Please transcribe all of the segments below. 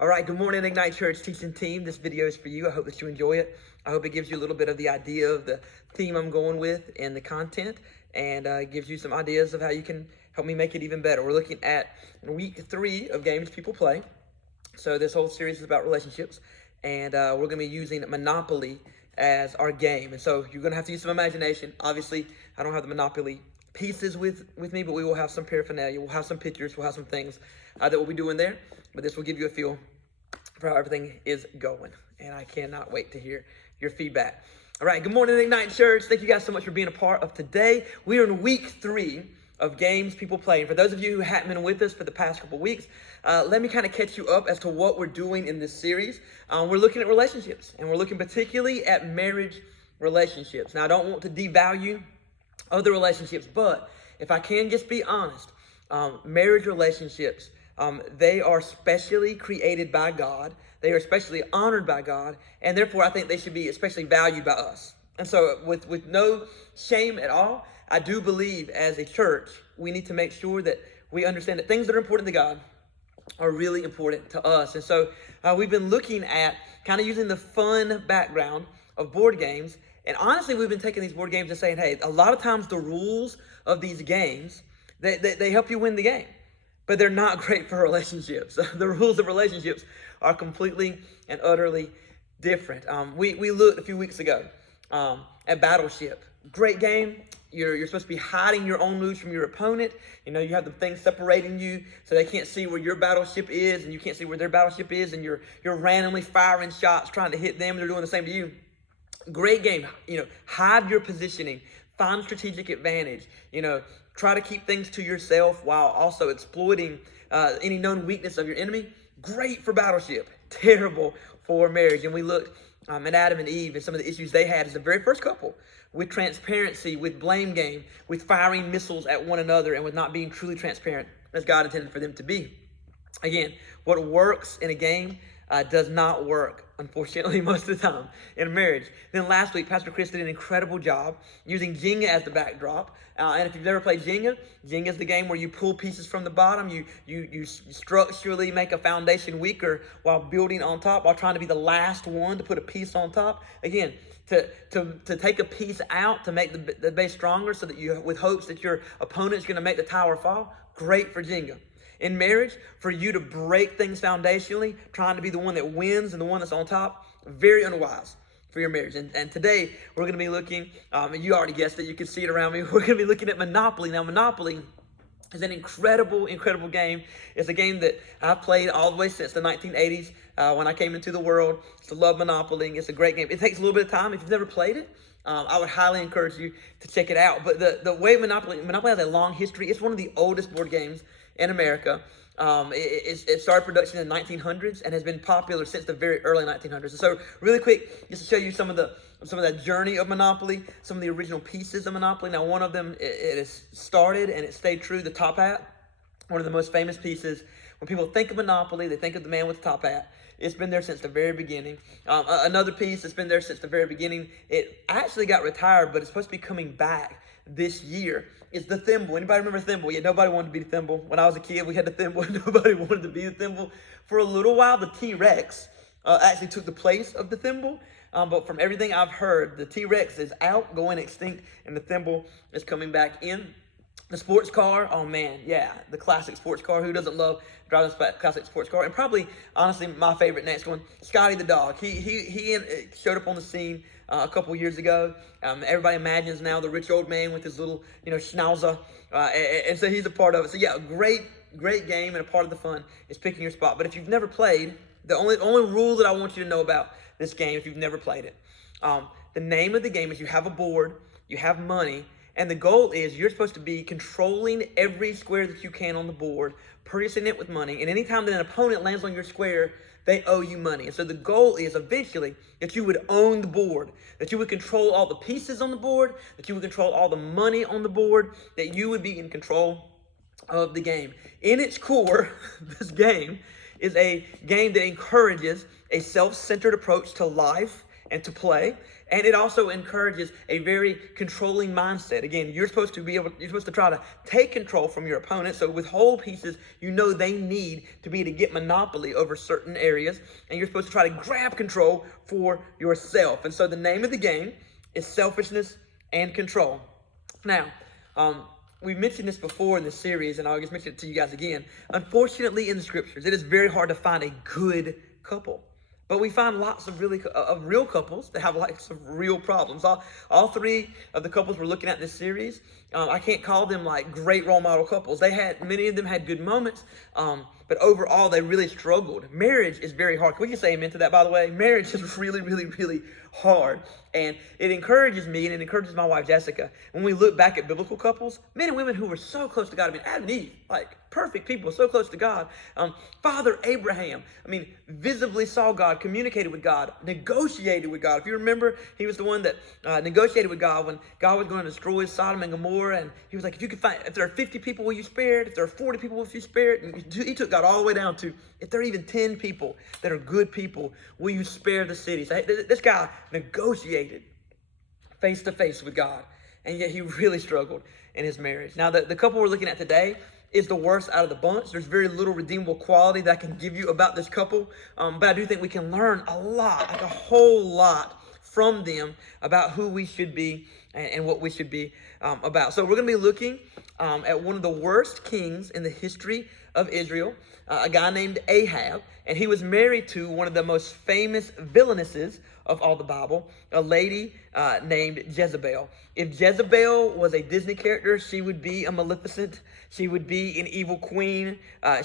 All right, good morning, Ignite Church teaching team. This video is for you. I hope that you enjoy it. I hope it gives you a little bit of the idea of the theme I'm going with and the content, and gives you some ideas of how you can help me make it even better. We're looking at week 3 of games people play. So this whole series is about relationships, and we're going to be using Monopoly as our game. And so you're going to have to use some imagination. Obviously, I don't have the Monopoly pieces with me, but we will have some paraphernalia. We'll have some pictures. We'll have some things that we'll be doing there. But this will give you a feel for how everything is going. And I cannot wait to hear your feedback. All right, good morning, Ignite Church. Thank you guys so much for being a part of today. We are in week 3 of games people play. And for those of you who haven't been with us for the past couple weeks, let me kind of catch you up as to what we're doing in this series. We're looking at relationships, and we're looking particularly at marriage relationships. Now, I don't want to devalue other relationships, but if I can just be honest, marriage relationships, they are specially created by God. They are especially honored by God, and therefore I think they should be especially valued by us. And so with no shame at all, I do believe as a church, we need to make sure that we understand that things that are important to God are really important to us. And so we've been looking at kind of using the fun background of board games. And honestly, we've been taking these board games and saying, hey, a lot of times the rules of these games, they help you win the game, but they're not great for relationships. The rules of relationships are completely and utterly different. We looked a few weeks ago at Battleship. Great game. You're supposed to be hiding your own moves from your opponent. You know, you have the things separating you so they can't see where your battleship is and you can't see where their battleship is, and you're randomly firing shots trying to hit them. They're doing the same to you. Great game. You know, hide your positioning, find strategic advantage. You know, try to keep things to yourself while also exploiting any known weakness of your enemy. Great for Battleship. Terrible for marriage. And we looked at Adam and Eve and some of the issues they had as the very first couple, with transparency, with blame game, with firing missiles at one another, and with not being truly transparent as God intended for them to be. Again, what works in a game does not work, unfortunately, most of the time in a marriage. Then last week, Pastor Chris did an incredible job using Jenga as the backdrop. And if you've never played Jenga, Jenga is the game where you pull pieces from the bottom. You structurally make a foundation weaker while building on top, while trying to be the last one to put a piece on top. Again, to take a piece out to make the base stronger, so that you, with hopes that your opponent's going to make the tower fall. Great for Jenga. In marriage, for you to break things foundationally, trying to be the one that wins and the one that's on top, very unwise for your marriage. And today, we're going to be looking, and you already guessed it, you can see it around me, we're going to be looking at Monopoly. Now, Monopoly is an incredible, incredible game. It's a game that I've played all the way since the 1980s when I came into the world. I love Monopoly. It's a great game. It takes a little bit of time. If you've never played it, I would highly encourage you to check it out. But the way Monopoly has a long history. It's one of the oldest board games in America. It started production in the 1900s and has been popular since the very early 1900s. And so really quick, just to show you some of that journey of Monopoly, some of the original pieces of Monopoly. Now, one of them, it has started and it stayed true, the top hat. One of the most famous pieces. When people think of Monopoly, they think of the man with the top hat. It's been there since the very beginning. Another piece that's been there since the very beginning, it actually got retired, but it's supposed to be coming back this year, is the thimble. Anybody remember thimble? Yeah, nobody wanted to be the thimble. When I was a kid, we had the thimble, and nobody wanted to be the thimble. For a little while, the T-Rex actually took the place of the thimble. But from everything I've heard, the T-Rex is out, going extinct, and the thimble is coming back in. The sports car, oh man, yeah, the classic sports car. Who doesn't love driving a classic sports car? And probably, honestly, my favorite next one, Scotty the dog. He showed up on the scene a couple years ago. Everybody imagines now the rich old man with his little, schnauzer, and so he's a part of it. So yeah, a great game, and a part of the fun is picking your spot. But if you've never played, the only rule that I want you to know about this game, if you've never played it, the name of the game is you have a board, you have money. And the goal is you're supposed to be controlling every square that you can on the board, purchasing it with money. And anytime that an opponent lands on your square, they owe you money. And so the goal is eventually that you would own the board, that you would control all the pieces on the board, that you would control all the money on the board, that you would be in control of the game. In its core, this game is a game that encourages a self-centered approach to life and to play. And it also encourages a very controlling mindset. Again, you're supposed to try to take control from your opponent. So with whole pieces, you know they need to be to get monopoly over certain areas. And you're supposed to try to grab control for yourself. And so the name of the game is Selfishness and Control. Now, we've mentioned this before in this series, and I'll just mention it to you guys again. Unfortunately, in the scriptures, it is very hard to find a good couple. But we find lots of real couples that have lots of real problems. All three of the couples we're looking at in this series, I can't call them like great role model couples. Many of them had good moments, but overall they really struggled. Marriage is very hard. Can we just say amen to that, by the way? Marriage is really, really, really hard. And it encourages me and it encourages my wife, Jessica, when we look back at biblical couples, men and women who were so close to God. I mean, Adam and Eve, like perfect people, so close to God. Father Abraham, visibly saw God, communicated with God, negotiated with God. If you remember, he was the one that negotiated with God when God was going to destroy Sodom and Gomorrah. And he was like, if there are 50 people, will you spare it? If there are 40 people, will you spare it? And he took God all the way down to, if there are even 10 people that are good people, will you spare the city? So this guy negotiated face to face with God, and yet he really struggled in his marriage. Now, the couple we're looking at today is the worst out of the bunch. There's very little redeemable quality that I can give you about this couple, but I do think we can learn a lot, like a whole lot from them about who we should be and what we should be about. So we're going to be looking at one of the worst kings in the history of Israel, a guy named Ahab, and he was married to one of the most famous villainesses of all the Bible, a lady named Jezebel. If Jezebel was a Disney character, she would be a Maleficent. She would be an evil queen.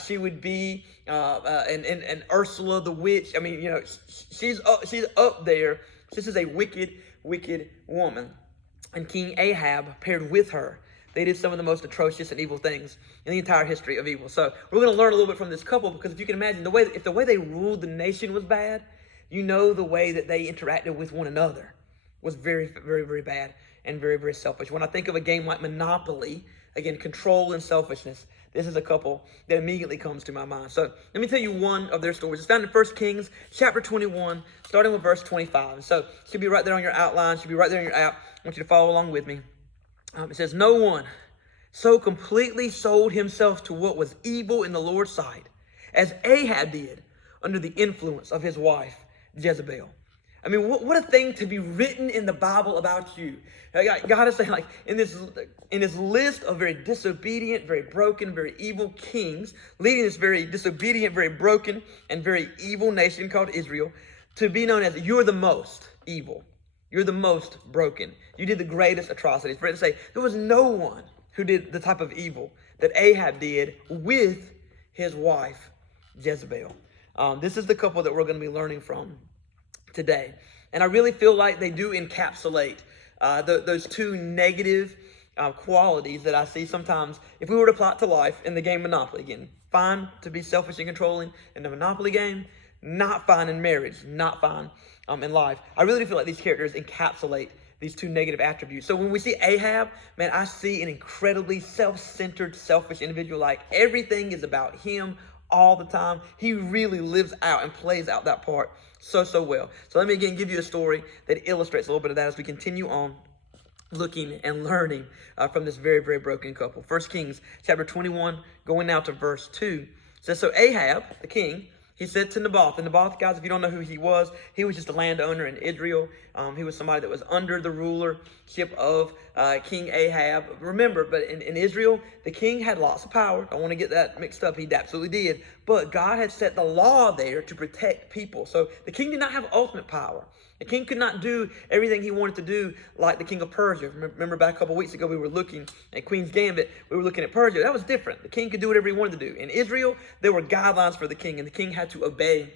She would be an Ursula the witch. I mean, she's up there. This is a wicked, wicked woman. And King Ahab paired with her. They did some of the most atrocious and evil things in the entire history of evil. So we're going to learn a little bit from this couple, because if you can imagine, if the way they ruled the nation was bad, the way that they interacted with one another was very, very, very bad and very, very selfish. When I think of a game like Monopoly, again, control and selfishness, this is a couple that immediately comes to my mind. So let me tell you one of their stories. It's found in 1 Kings chapter 21, starting with verse 25. So it should be right there on your outline, should be right there in your app. I want you to follow along with me. It says, no one so completely sold himself to what was evil in the Lord's sight as Ahab did under the influence of his wife, Jezebel. I mean, what a thing to be written in the Bible about you. God is saying, like, in this list of very disobedient, very broken, very evil kings, leading this very disobedient, very broken, and very evil nation called Israel, to be known as, you're the most evil. You're the most broken. You did the greatest atrocities. For it to say, there was no one who did the type of evil that Ahab did with his wife, Jezebel. This is the couple that we're going to be learning from today. And I really feel like they do encapsulate those two negative qualities that I see sometimes. If we were to apply it to life in the game Monopoly, again, fine to be selfish and controlling in the Monopoly game, not fine in marriage, not fine in life. I really do feel like these characters encapsulate these two negative attributes. So when we see Ahab, man, I see an incredibly self-centered, selfish individual. Like, everything is about him all the time. He really lives out and plays out that part so well. So let me again give you a story that illustrates a little bit of that as we continue on looking and learning from this very, very broken couple. 1 Kings chapter 21, going now to verse 2. It says, so Ahab, the king, he said to Naboth, and Naboth, guys, if you don't know who he was just a landowner in Israel. He was somebody that was under the rulership of King Ahab. Remember, but in Israel, the king had lots of power. I want to get that mixed up. He absolutely did. But God had set the law there to protect people. So the king did not have ultimate power. The king could not do everything he wanted to do like the king of Persia. Remember back a couple weeks ago, we were looking at Queen's Gambit. We were looking at Persia. That was different. The king could do whatever he wanted to do. In Israel, there were guidelines for the king, and the king had to obey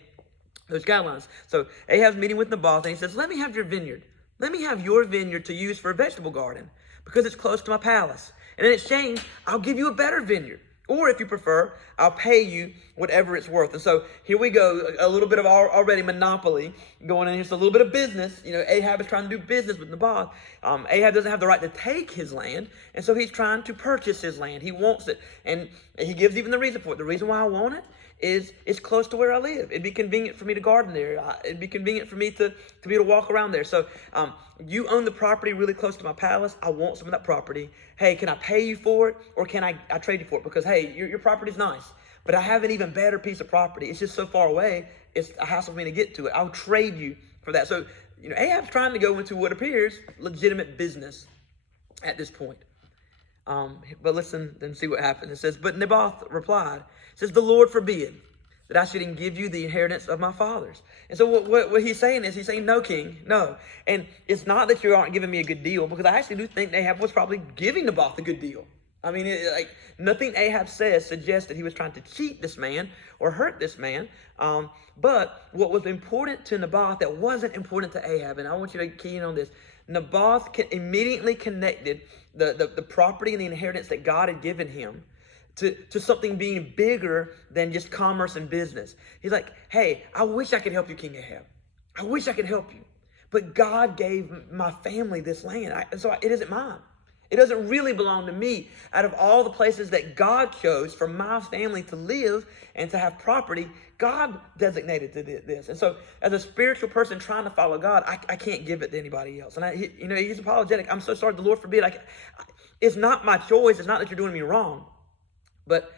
those guidelines. So Ahab's meeting with Naboth, and he says, let me have your vineyard. Let me have your vineyard to use for a vegetable garden, because it's close to my palace. And in exchange, I'll give you a better vineyard. Or if you prefer, I'll pay you whatever it's worth. And so here we go, a little bit of already monopoly going in here. So a little bit of business. Ahab is trying to do business with Naboth. Ahab doesn't have the right to take his land, and so he's trying to purchase his land. He wants it, and he gives even the reason for it. The reason why I want it is it's close to where I live. It'd be convenient for me to garden there. It'd be convenient for me to be able to walk around there. So you own the property really close to my palace. I want some of that property. Hey, can I pay you for it, or can I trade you for it? Because, hey, your property's nice, but I have an even better piece of property. It's just so far away, it's a hassle for me to get to it. I'll trade you for that. So, Ahab's trying to go into what appears legitimate business at this point. But listen and see what happens. It says, but Naboth replied, it says, the Lord forbid that I should give you the inheritance of my fathers. And so what he's saying is, he's saying, no, king, no. And it's not that you aren't giving me a good deal, because I actually do think Ahab was probably giving Naboth a good deal. I mean, nothing Ahab says suggests that he was trying to cheat this man or hurt this man. But what was important to Naboth that wasn't important to Ahab, and I want you to key in on this, Naboth immediately connected the property and the inheritance that God had given him to something being bigger than just commerce and business. He's like, hey, I wish I could help you, King Ahab. I wish I could help you. But God gave my family this land, so it isn't mine. It doesn't really belong to me. Out of all the places that God chose for my family to live and to have property, God designated to this. And so as a spiritual person trying to follow God, I can't give it to anybody else. And he's apologetic. I'm so sorry. The Lord forbid. It's not my choice. It's not that you're doing me wrong. But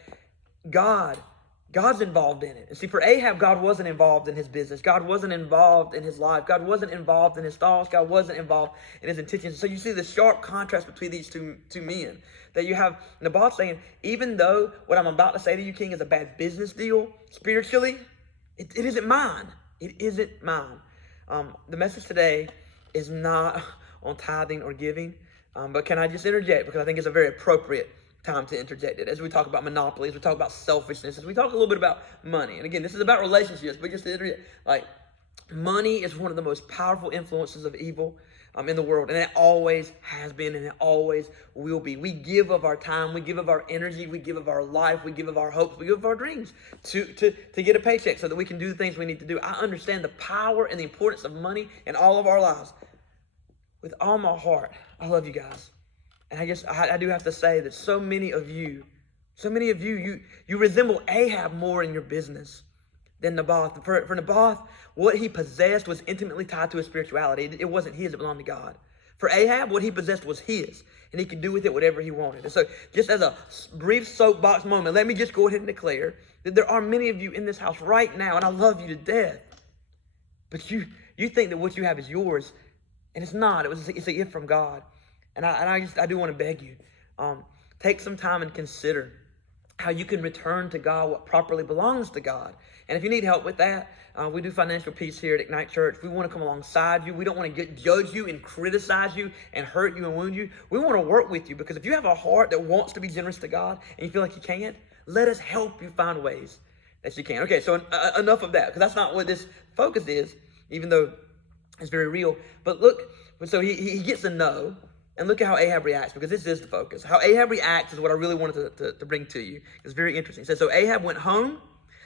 God's involved in it. And see, for Ahab, God wasn't involved in his business. God wasn't involved in his life. God wasn't involved in his thoughts. God wasn't involved in his intentions. So you see the sharp contrast between these two men. That you have Naboth saying, even though what I'm about to say to you, King, is a bad business deal, spiritually, it isn't mine. It isn't mine. The message today is not on tithing or giving. But can I just interject? Because I think it's a very appropriate time to interject it. As we talk about monopolies, we talk about selfishness, as we talk a little bit about money. And again, this is about relationships, but just to interject, money is one of the most powerful influences of evil in the world. And it always has been, and it always will be. We give of our time, we give of our energy, we give of our life, we give of our hopes, we give of our dreams to get a paycheck so that we can do the things we need to do. I understand the power and the importance of money in all of our lives. With all my heart, I love you guys. And I do have to say that so many of you, you resemble Ahab more in your business than Naboth. For Naboth, what he possessed was intimately tied to his spirituality. It wasn't his, it belonged to God. For Ahab, what he possessed was his, and he could do with it whatever he wanted. And so just as a brief soapbox moment, let me just go ahead and declare that there are many of you in this house right now, and I love you to death. But you think that what you have is yours, and it's not. It's a gift from God. And I do want to beg you, take some time and consider how you can return to God what properly belongs to God. And if you need help with that, we do financial peace here at Ignite Church. We want to come alongside you. We don't want to judge you and criticize you and hurt you and wound you. We want to work with you, because if you have a heart that wants to be generous to God and you feel like you can't, let us help you find ways that you can. Okay, so enough of that, because that's not what this focus is, even though it's very real. But look, so he gets a no. And look at how Ahab reacts, because this is the focus. How Ahab reacts is what I really wanted to bring to you. It's very interesting. It says, so Ahab went home,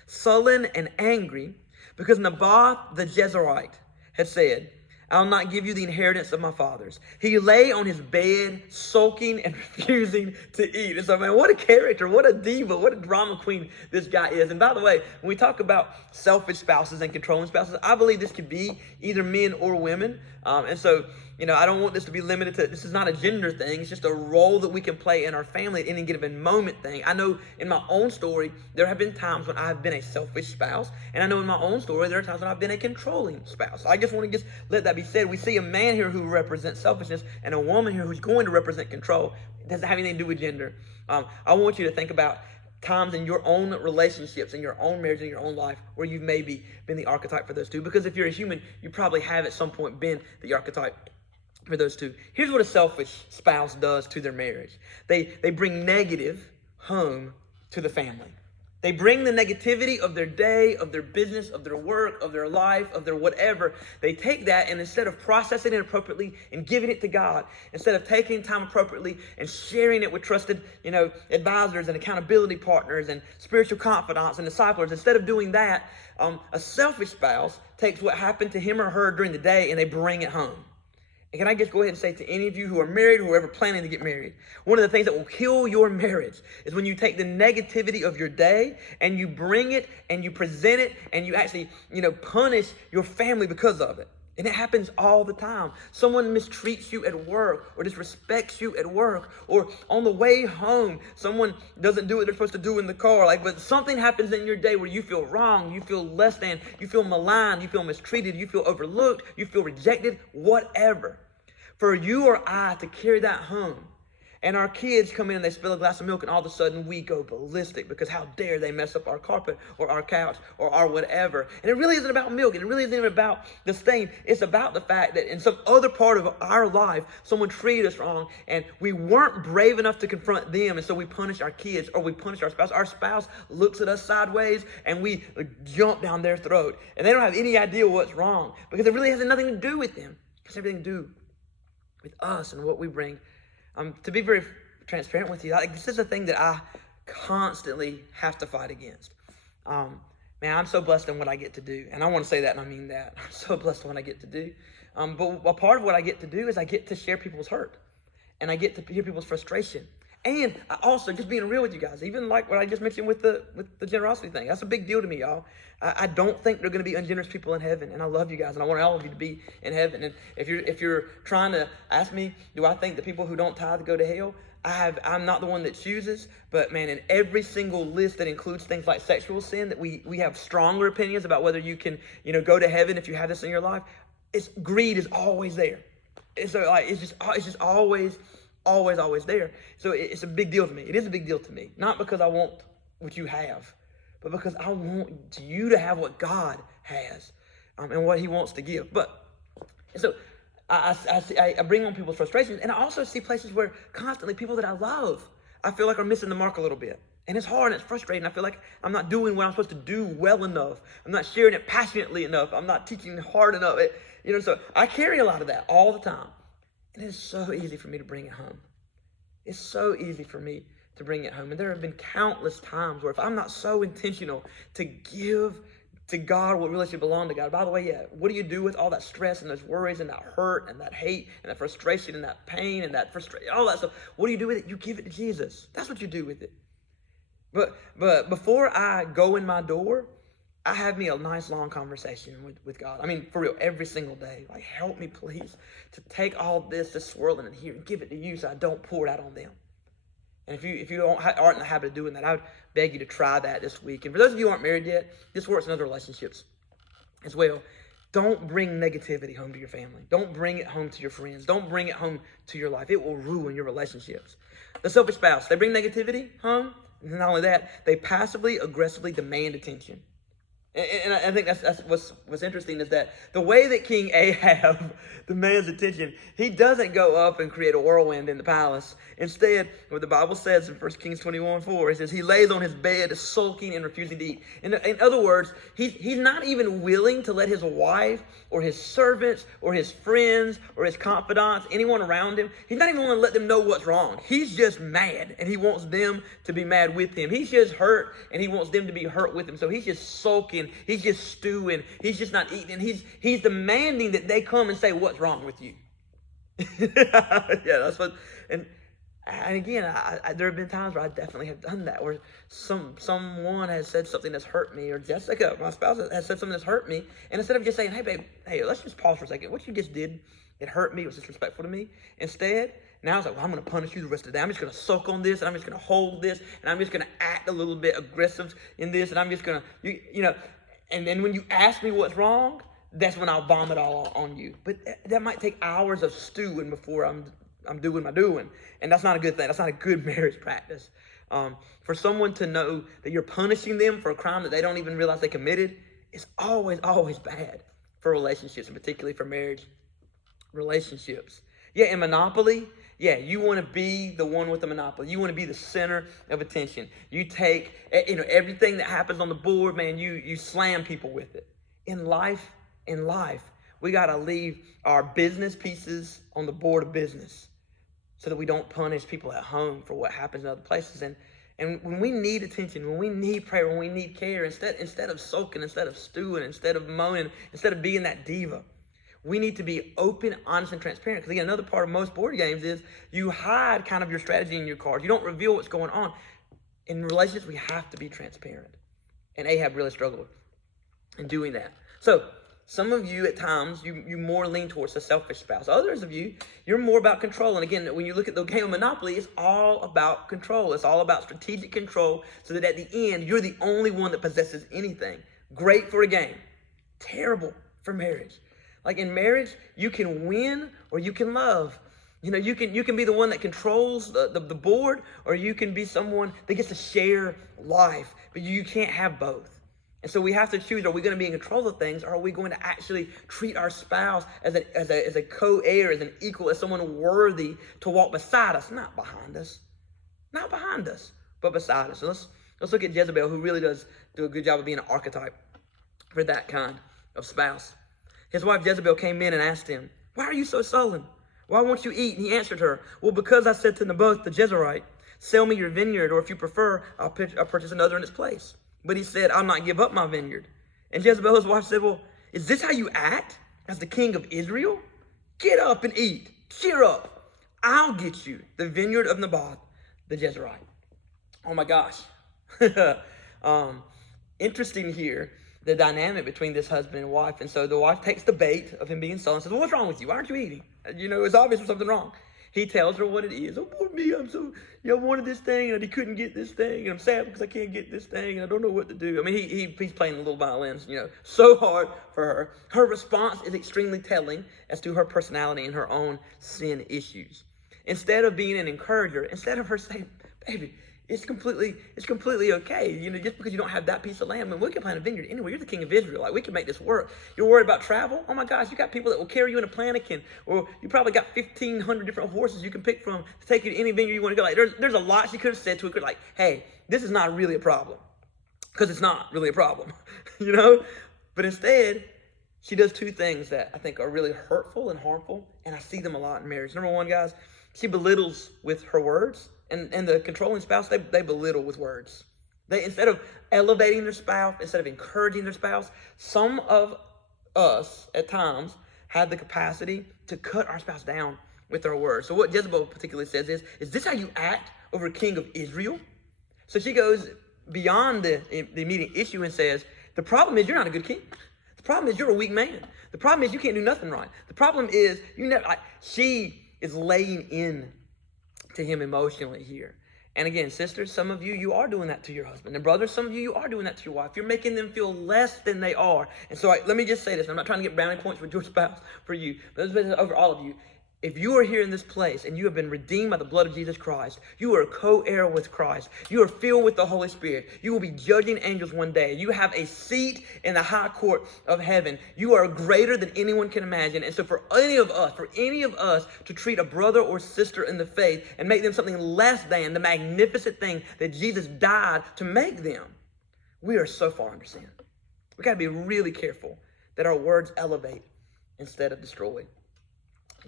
sullen and angry, because Naboth the Jezreelite had said, I'll not give you the inheritance of my fathers. He lay on his bed, sulking and refusing to eat. And so, man, what a character, what a diva, what a drama queen this guy is. And by the way, when we talk about selfish spouses and controlling spouses, I believe this could be either men or women. And so, I don't want this to be limited to, this is not a gender thing. It's just a role that we can play in our family at any given moment thing. I know in my own story, there have been times when I've been a selfish spouse. And I know in my own story, there are times when I've been a controlling spouse. I just want to let that be said. We see a man here who represents selfishness and a woman here who's going to represent control. It doesn't have anything to do with gender. I want you to think about times in your own relationships, in your own marriage, in your own life, where you've maybe been the archetype for those two. Because if you're a human, you probably have at some point been the archetype for those two. Here's what a selfish spouse does to their marriage. They bring negative home to the family. They bring the negativity of their day, of their business, of their work, of their life, of their whatever. They take that, and instead of processing it appropriately and giving it to God, instead of taking time appropriately and sharing it with trusted, advisors and accountability partners and spiritual confidants and disciples, instead of doing that, a selfish spouse takes what happened to him or her during the day and they bring it home. And can I just go ahead and say to any of you who are married, who are ever planning to get married, one of the things that will kill your marriage is when you take the negativity of your day and you bring it and you present it and you actually, punish your family because of it. And it happens all the time. Someone mistreats you at work or disrespects you at work, or on the way home, someone doesn't do what they're supposed to do in the car. But something happens in your day where you feel wrong, you feel less than, you feel maligned, you feel mistreated, you feel overlooked, you feel rejected, whatever. For you or I to carry that home, and our kids come in and they spill a glass of milk, and all of a sudden we go ballistic because how dare they mess up our carpet or our couch or our whatever. And it really isn't about milk, and it really isn't about this thing. It's about the fact that in some other part of our life, someone treated us wrong and we weren't brave enough to confront them, and so we punish our kids or we punish our spouse. Our spouse looks at us sideways and we jump down their throat, and they don't have any idea what's wrong because it really has nothing to do with them. It has everything to do with us and what we bring. To be very transparent with you, this is a thing that I constantly have to fight against. Man, I'm so blessed in what I get to do. And I want to say that, and I mean that. I'm so blessed in what I get to do. But a part of what I get to do is I get to share people's hurt. And I get to hear people's frustration. And I also, just being real with you guys, even like what I just mentioned with the generosity thing, that's a big deal to me, y'all. I don't think there are going to be ungenerous people in heaven, and I love you guys, and I want all of you to be in heaven. And if you're trying to ask me, do I think the people who don't tithe go to hell? I'm not the one that chooses, but man, in every single list that includes things like sexual sin, that we have stronger opinions about whether you can, go to heaven if you have this in your life. Greed is always there. It's just always there. So it's a big deal to me. It is a big deal to me. Not because I want what you have, but because I want you to have what God has, and what he wants to give. So I bring on people's frustrations, and I also see places where constantly people that I love, I feel like are missing the mark a little bit. And it's hard and it's frustrating. I feel like I'm not doing what I'm supposed to do well enough. I'm not sharing it passionately enough. I'm not teaching hard enough. So I carry a lot of that all the time. And it's so easy for me to bring it home. It's so easy for me to bring it home. And there have been countless times where if I'm not so intentional to give to God what really should belong to God. By the way, what do you do with all that stress and those worries and that hurt and that hate and that frustration and that pain and that frustration, all that stuff? What do you do with it? You give it to Jesus. That's what you do with it. But before I go in my door, I have me a nice long conversation with God. I mean, for real, every single day. Like, help me, please, to take all this swirling in here and give it to you so I don't pour it out on them. And if you aren't in the habit of doing that, I would beg you to try that this week. And for those of you who aren't married yet, this works in other relationships as well. Don't bring negativity home to your family. Don't bring it home to your friends. Don't bring it home to your life. It will ruin your relationships. The selfish spouse, they bring negativity home. And not only that, they passively, aggressively demand attention. And I think that's what's interesting is that the way that King Ahab demands attention, he doesn't go up and create a whirlwind in the palace. Instead, what the Bible says in 1 Kings 21:4, it says he lays on his bed sulking and refusing to eat. In other words, he's not even willing to let his wife or his servants or his friends or his confidants, anyone around him, he's not even willing to let them know what's wrong. He's just mad, and he wants them to be mad with him. He's just hurt, and he wants them to be hurt with him. So he's just sulking. He's just stewing. He's just not eating. He's demanding that they come and say, what's wrong with you? Yeah, that's what. And again, there have been times where I definitely have done that, where someone has said something that's hurt me, or Jessica, my spouse, has said something that's hurt me, and instead of just saying, hey, babe, hey, let's just pause for a second. What you just did, it hurt me. It was disrespectful to me. Instead, now it's like, well, I'm going to punish you the rest of the day. I'm just going to suck on this, and I'm just going to hold this, and I'm just going to act a little bit aggressive in this, and I'm just going to, and then when you ask me what's wrong, that's when I'll vomit all on you. But that might take hours of stewing before I'm doing my doing. And that's not a good thing. That's not a good marriage practice. For someone to know that you're punishing them for a crime that they don't even realize they committed is always, always bad for relationships, and particularly for marriage relationships. Yeah, in Monopoly, yeah, you want to be the one with the monopoly. You want to be the center of attention. You take, everything that happens on the board, man, you slam people with it. In life, we got to leave our business pieces on the board of business so that we don't punish people at home for what happens in other places. And when we need attention, when we need prayer, when we need care, instead of sulking, instead of stewing, instead of moaning, instead of being that diva, we need to be open, honest, and transparent. Because again, another part of most board games is you hide kind of your strategy in your cards. You don't reveal what's going on. In relationships, we have to be transparent. And Ahab really struggled in doing that. So some of you at times, you more lean towards the selfish spouse. Others of you, you're more about control. And again, when you look at the game of Monopoly, it's all about control. It's all about strategic control so that at the end, you're the only one that possesses anything. Great for a game. Terrible for marriage. Like in marriage, you can win or you can love. You can be the one that controls the board, or you can be someone that gets to share life. But you can't have both. And so we have to choose, are we going to be in control of things, or are we going to actually treat our spouse as a co-heir, as an equal, as someone worthy to walk beside us, not behind us. Not behind us, but beside us. So let's look at Jezebel, who really does do a good job of being an archetype for that kind of spouse. His wife Jezebel came in and asked him, "Why are you so sullen? Why won't you eat?" And he answered her, "Well, because I said to Naboth the Jezreelite, sell me your vineyard, or if you prefer, I'll purchase another in its place. But he said, I'll not give up my vineyard." And Jezebel, his wife, said, "Well, is this how you act as the king of Israel? Get up and eat. Cheer up. I'll get you the vineyard of Naboth the Jezreelite." Oh my gosh. Interesting here, the dynamic between this husband and wife. And so the wife takes the bait of him being sullen and says, "Well, what's wrong with you? Why aren't you eating? It's obvious there's something wrong." He tells her what it is. "Oh, poor me, I'm so, I wanted this thing and he couldn't get this thing. And I'm sad because I can't get this thing and I don't know what to do." I mean, he's playing the little violins, so hard for her. Her response is extremely telling as to her personality and her own sin issues. Instead of being an encourager, instead of her saying, "Baby, it's completely okay. Just because you don't have that piece of land, I mean, we can plant a vineyard anywhere. You're the king of Israel. Like, we can make this work. You're worried about travel? Oh my gosh, you got people that will carry you in a palanquin, or you probably got 1,500 different horses you can pick from to take you to any vineyard you want to go." Like, there's a lot she could have said to her, like, "Hey, this is not really a problem," because it's not really a problem, But instead, she does two things that I think are really hurtful and harmful, and I see them a lot in marriage. Number one, guys, she belittles with her words. And the controlling spouse, they belittle with words. They, instead of elevating their spouse, instead of encouraging their spouse, some of us at times have the capacity to cut our spouse down with our words. So what Jezebel particularly says is this how you act over a king of Israel? So she goes beyond the immediate issue and says, the problem is you're not a good king. The problem is you're a weak man. The problem is you can't do nothing right. The problem is she is laying in to him emotionally here. And again, sisters, some of you are doing that to your husband. And brothers, some of you are doing that to your wife. You're making them feel less than they are. And so let me just say this. I'm not trying to get brownie points with your spouse for you, but this is over all of you. If you are here in this place and you have been redeemed by the blood of Jesus Christ, you are a co-heir with Christ. You are filled with the Holy Spirit. You will be judging angels one day. You have a seat in the high court of heaven. You are greater than anyone can imagine. And so for any of us to treat a brother or sister in the faith and make them something less than the magnificent thing that Jesus died to make them, we are so far under sin. We got to be really careful that our words elevate instead of destroy.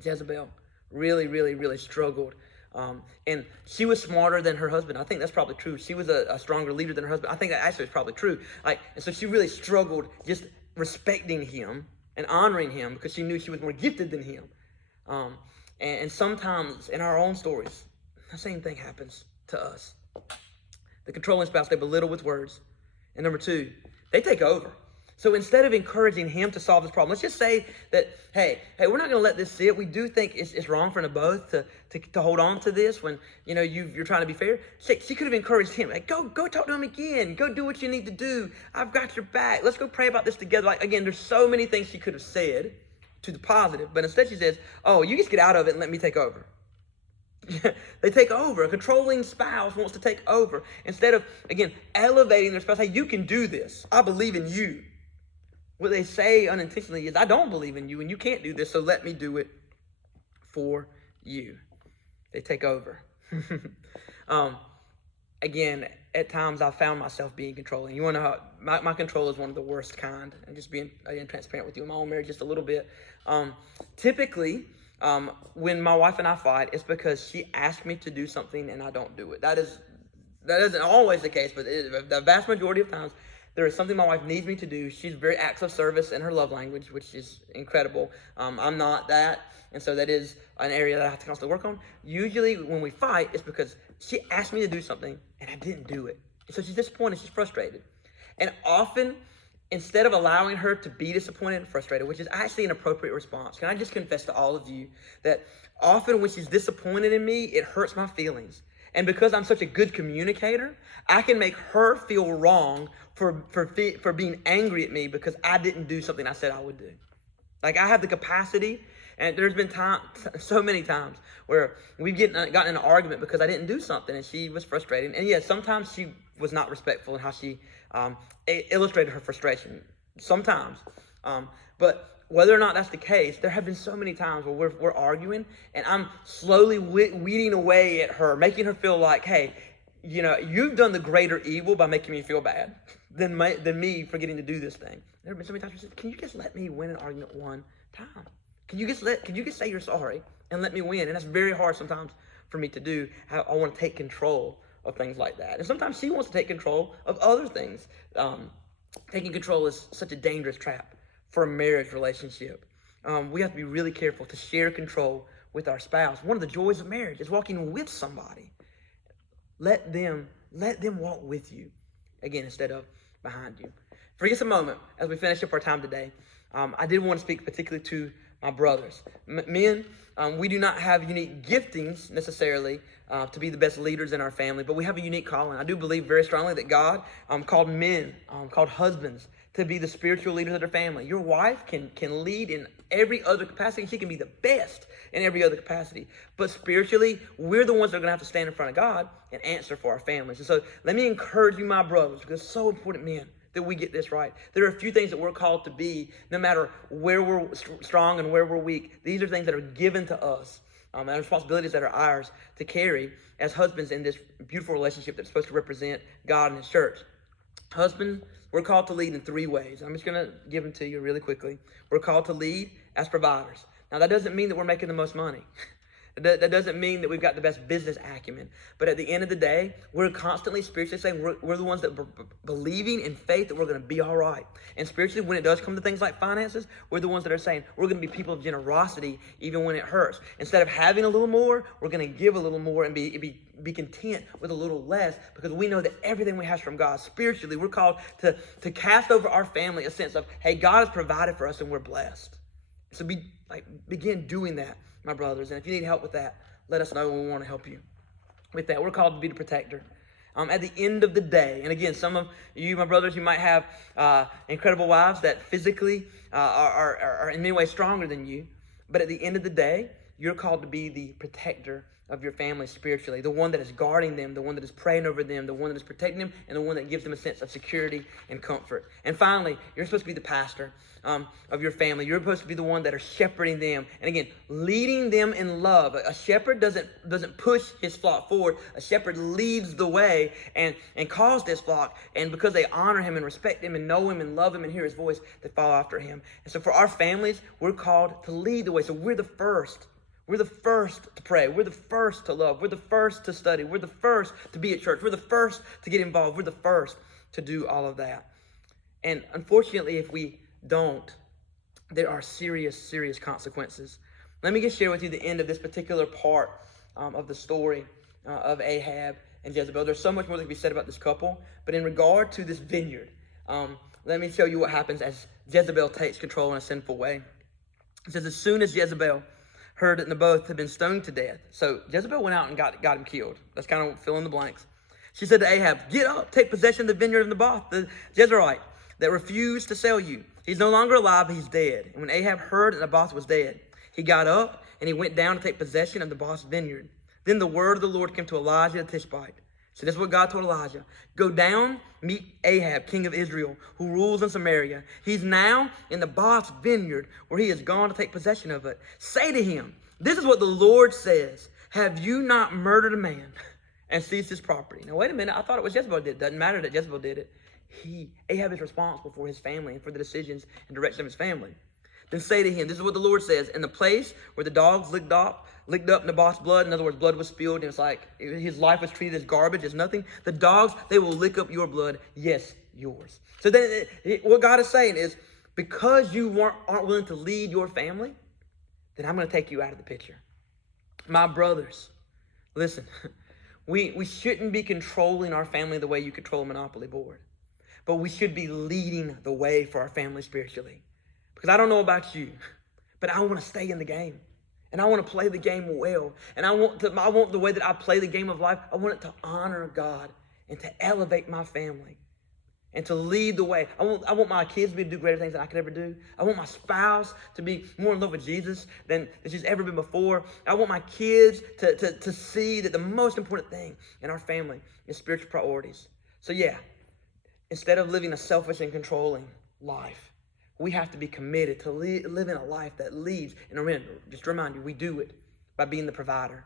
Jezebel really struggled. And she was smarter than her husband. I think that's probably true. She was a stronger leader than her husband. I think that actually is probably true. And so she really struggled just respecting him and honoring him because she knew she was more gifted than him. And sometimes in our own stories, the same thing happens to us. The controlling spouse, they belittle with words. And number two, they take over. So instead of encouraging him to solve this problem, let's just say that, hey, we're not going to let this sit. We do think it's wrong for Naboth to hold on to this when, you're trying to be fair. She could have encouraged him. Like, go talk to him again. Go do what you need to do. I've got your back. Let's go pray about this together. Like, again, there's so many things she could have said to the positive. But instead she says, "Oh, you just get out of it and let me take over." They take over. A controlling spouse wants to take over. Instead of, again, elevating their spouse. "Hey, you can do this. I believe in you." What they say unintentionally is, "I don't believe in you and you can't do this, so let me do it for you. They take over. Again, at times I found myself being controlling. You want to know how my control is one of the worst kind, and just being transparent with you in my own marriage just a little bit. Typically, when my wife and I fight, it's because she asked me to do something and I don't do it. That isn't always the case, but the vast majority of times, there is something my wife needs me to do. She's very acts of service in her love language, which is incredible. I'm not that, and so that is an area that I have to constantly work on. Usually when we fight, it's because she asked me to do something and I didn't do it. So she's disappointed, she's frustrated. And often, instead of allowing her to be disappointed and frustrated, which is actually an appropriate response, can I just confess to all of you that often when she's disappointed in me, it hurts my feelings. And because I'm such a good communicator, I can make her feel wrong for being angry at me because I didn't do something I said I would do. Like, I have the capacity, and there's been so many times where we've gotten in an argument because I didn't do something and she was frustrated. And yes, sometimes she was not respectful in how she illustrated her frustration. Sometimes. But whether or not that's the case, there have been so many times where we're arguing and I'm slowly weeding away at her, making her feel like, hey, you know, you've done the greater evil by making me feel bad than me forgetting to do this thing. There have been so many times where she said, can you just let me win an argument one time? Can you just say you're sorry and let me win? And that's very hard sometimes for me to do. I want to take control of things like that. And sometimes she wants to take control of other things. Taking control is such a dangerous trap for a marriage relationship. We have to be really careful to share control with our spouse. One of the joys of marriage is walking with somebody. Let them walk with you, again, instead of behind you. For just a moment, as we finish up our time today, I did want to speak particularly to my brothers. Men, we do not have unique giftings necessarily to be the best leaders in our family, but we have a unique calling. I do believe very strongly that God called men, called husbands, to be the spiritual leaders of their family. Your wife can lead in every other capacity. She can be the best in every other capacity. But spiritually, we're the ones that are going to have to stand in front of God and answer for our families. And so let me encourage you, my brothers, because it's so important, men, that we get this right. There are a few things that we're called to be, no matter where we're strong and where we're weak. These are things that are given to us, and responsibilities that are ours to carry as husbands in this beautiful relationship that's supposed to represent God and His church. Husbands, we're called to lead in three ways. I'm just going to give them to you really quickly. We're called to lead as providers. Now, that doesn't mean that we're making the most money. That doesn't mean that we've got the best business acumen. But at the end of the day, we're constantly spiritually saying we're the ones that believing in faith that we're going to be all right. And spiritually, when it does come to things like finances, we're the ones that are saying we're going to be people of generosity even when it hurts. Instead of having a little more, we're going to give a little more and be content with a little less, because we know that everything we have is from God. Spiritually, we're called to cast over our family a sense of, hey, God has provided for us and we're blessed. So begin doing that, my brothers. And if you need help with that, let us know, and we want to help you with that. We're called to be the protector. At the end of the day, and again, some of you, my brothers, you might have incredible wives that physically are in many ways stronger than you. But at the end of the day, you're called to be the protector of your family spiritually, the one that is guarding them, the one that is praying over them, the one that is protecting them, and the one that gives them a sense of security and comfort. And finally, you're supposed to be the pastor of your family. You're supposed to be the one that are shepherding them, and again, leading them in love. A shepherd doesn't push his flock forward. A shepherd leads the way and calls this flock, and because they honor him and respect him and know him and love him and hear his voice, they follow after him. And so for our families, we're called to lead the way. So we're the first. We're the first to pray. We're the first to love. We're the first to study. We're the first to be at church. We're the first to get involved. We're the first to do all of that. And unfortunately, if we don't, there are serious, serious consequences. Let me just share with you the end of this particular part of the story of Ahab and Jezebel. There's so much more that can be said about this couple, but in regard to this vineyard, let me show you what happens as Jezebel takes control in a sinful way. It says, as soon as Jezebel heard that Naboth had been stoned to death. So Jezebel went out and got him killed. That's kind of fill in the blanks. She said to Ahab, get up, take possession of the vineyard of Naboth, the Jezreelite, that refused to sell you. He's no longer alive, but he's dead. And when Ahab heard that Naboth was dead, he got up and he went down to take possession of Naboth's vineyard. Then the word of the Lord came to Elijah the Tishbite. So this is what God told Elijah. Go down, meet Ahab, king of Israel, who rules in Samaria. He's now in Naboth's vineyard, where he has gone to take possession of it. Say to him, This is what the Lord says. Have you not murdered a man and seized his property? Now, wait a minute. I thought it was Jezebel did it. Doesn't matter that Jezebel did it. Ahab is responsible for his family and for the decisions and direction of his family. Then say to him, this is what the Lord says, in the place where the dogs licked up Naboth's blood, in other words, blood was spilled, and it's like his life was treated as garbage, as nothing. The dogs, they will lick up your blood, yes, yours. So then what God is saying is, because you aren't willing to lead your family, then I'm going to take you out of the picture. My brothers, listen, we shouldn't be controlling our family the way you control a Monopoly board, but we should be leading the way for our family spiritually. Because I don't know about you, but I want to stay in the game. And I want to play the game well. And I want the way that I play the game of life, I want it to honor God and to elevate my family and to lead the way. I want my kids to do greater things than I could ever do. I want my spouse to be more in love with Jesus than she's ever been before. I want my kids to see that the most important thing in our family is spiritual priorities. So yeah, instead of living a selfish and controlling life, we have to be committed to living a life that leads. And remember, just to remind you, we do it by being the provider,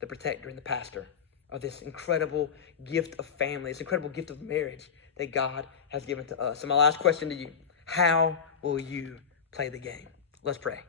the protector, and the pastor of this incredible gift of family, this incredible gift of marriage that God has given to us. So my last question to you, how will you play the game? Let's pray.